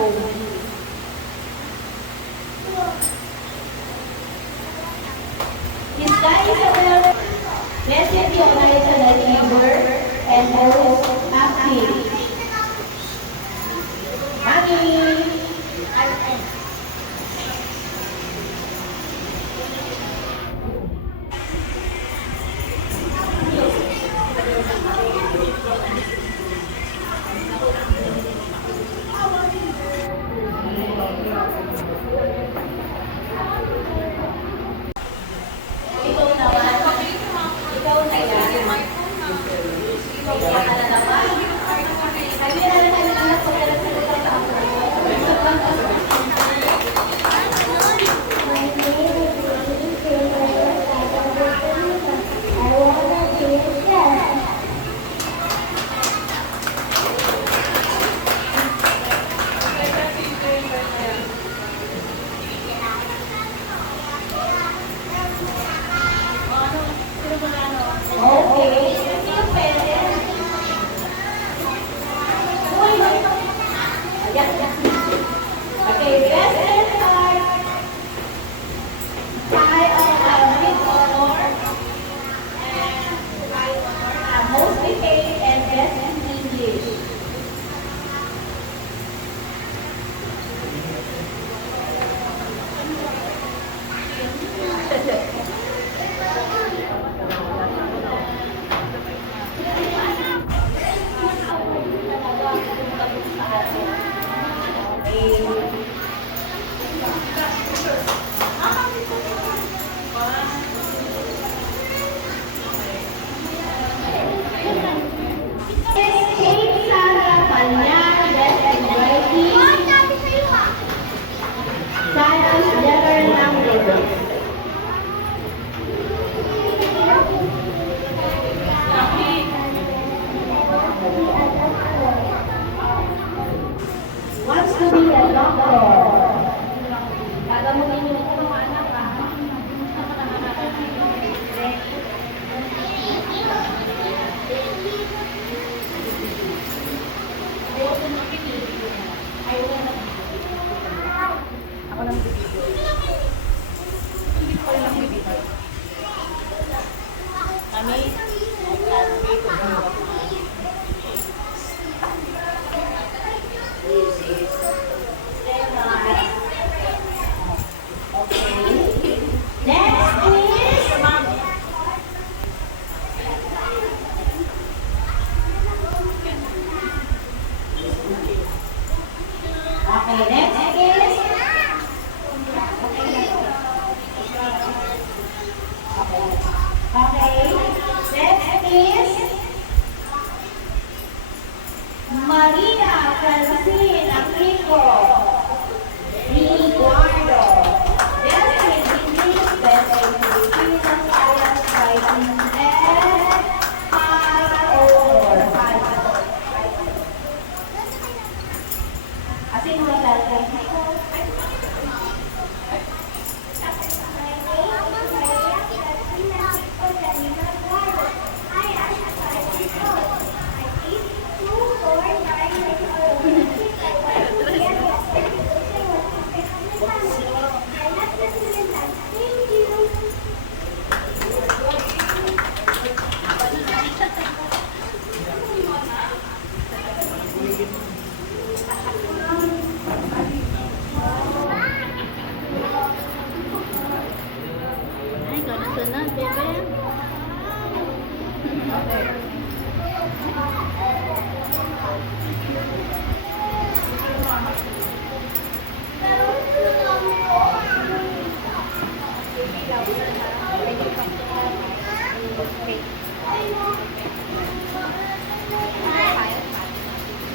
pogi. This guy is a well, let's get the honor to the neighbor and most active. Mommy! Ikaw naman. Ikaw na yan. Ikaw na naman. Sabi na naman ang anak ko pero sa ako. Okay. Sino pwede? Uy! Ayan. Okay, best and hard. High on with honor. And high honor. Mostly paid and best in English. Wants to be a doctor. Gagamutin niyo ito mga anak, ha? Ako lang bibigyo. Hindi ko lang bibigyo. Kami, classmate ko ba? Okay, next is Maria Francine Aquico Riguardo. Best in English, best in Filipino, science, writing, and asin mo lalagay. Sunod, bebe.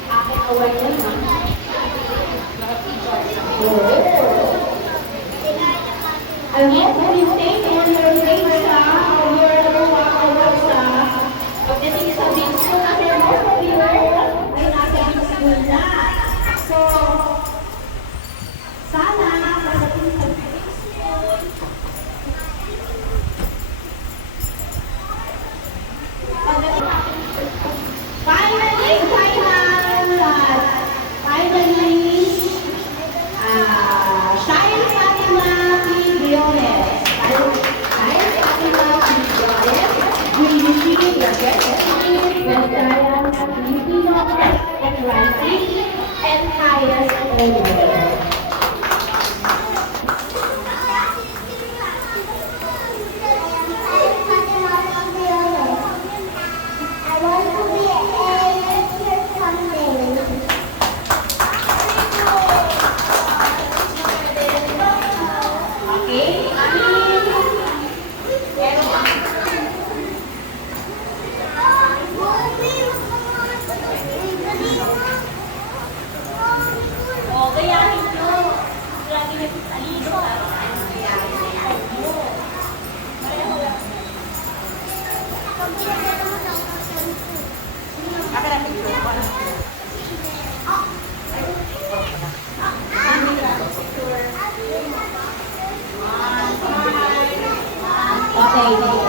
Akin away yun, ha? And yes, when you stay in your grade staff or your work staff, pagdating sa big school, kasi most of you ay nasa big school na. So, sana pagdating sa big school, finally, best science, Filipino arts and writing, and highest honor. I want to be a teacher someday. Okay, Amin. O, gayahin nyo. Lagi na sa talino. Okay.